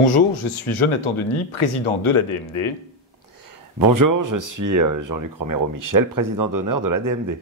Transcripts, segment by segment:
Bonjour, je suis Jonathan Denis, président de l'ADMD. Bonjour, je suis Jean-Luc Romero-Michel, président d'honneur de l'ADMD.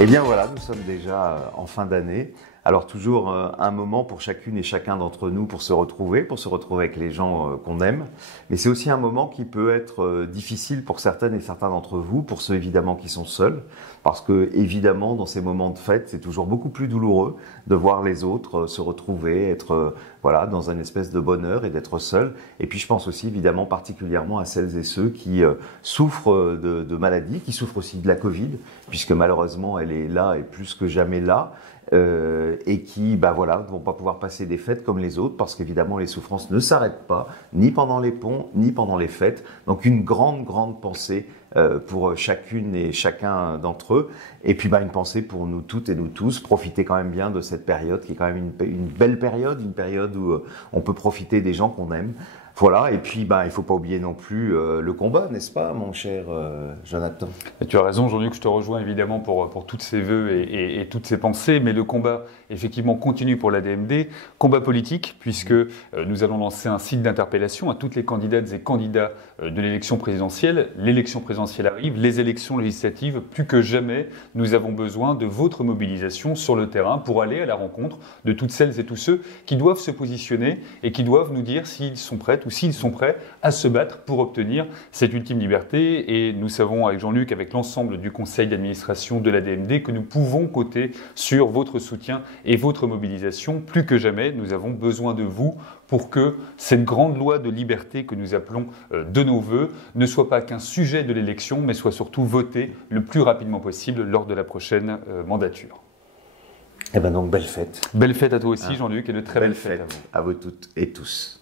Eh bien voilà, nous sommes déjà en fin d'année. Alors toujours un moment pour chacune et chacun d'entre nous pour se retrouver avec les gens qu'on aime. Mais c'est aussi un moment qui peut être difficile pour certaines et certains d'entre vous, pour ceux évidemment qui sont seuls. Parce que évidemment, dans ces moments de fête, c'est toujours beaucoup plus douloureux de voir les autres se retrouver, être dans une espèce de bonheur et d'être seul. Et puis je pense aussi évidemment particulièrement à celles et ceux qui souffrent de maladies, qui souffrent aussi de la Covid, puisque malheureusement elle est là et plus que jamais là. Et qui ne vont pas pouvoir passer des fêtes comme les autres parce qu'évidemment les souffrances ne s'arrêtent pas, ni pendant les ponts, ni pendant les fêtes. Donc une grande pensée pour chacune et chacun d'entre eux. Et puis une pensée pour nous toutes et nous tous. Profiter quand même bien de cette période qui est quand même une belle période, une période où on peut profiter des gens qu'on aime. Voilà, et puis il ne faut pas oublier non plus le combat, n'est-ce pas, mon cher Jonathan? Et tu as raison, Jean-Luc, je te rejoins évidemment pour tous ces vœux et toutes ces pensées, mais le combat, effectivement, continue pour l'ADMD. Combat politique, puisque nous allons lancer un site d'interpellation à toutes les candidates et candidats de l'élection présidentielle. L'élection présidentielle arrive, les élections législatives, plus que jamais, nous avons besoin de votre mobilisation sur le terrain pour aller à la rencontre de toutes celles et tous ceux qui doivent se positionner et qui doivent nous dire s'ils sont prêts ou s'ils sont prêts à se battre pour obtenir cette ultime liberté. Et nous savons avec Jean-Luc, avec l'ensemble du conseil d'administration de l'ADMD, que nous pouvons compter sur votre soutien et votre mobilisation. Plus que jamais, nous avons besoin de vous pour que cette grande loi de liberté que nous appelons de nos voeux ne soit pas qu'un sujet de l'élection, mais soit surtout votée le plus rapidement possible lors de la prochaine mandature. Eh bien donc, belle fête. Belle fête à toi aussi, Jean-Luc, et de très belles fêtes à vous toutes et tous.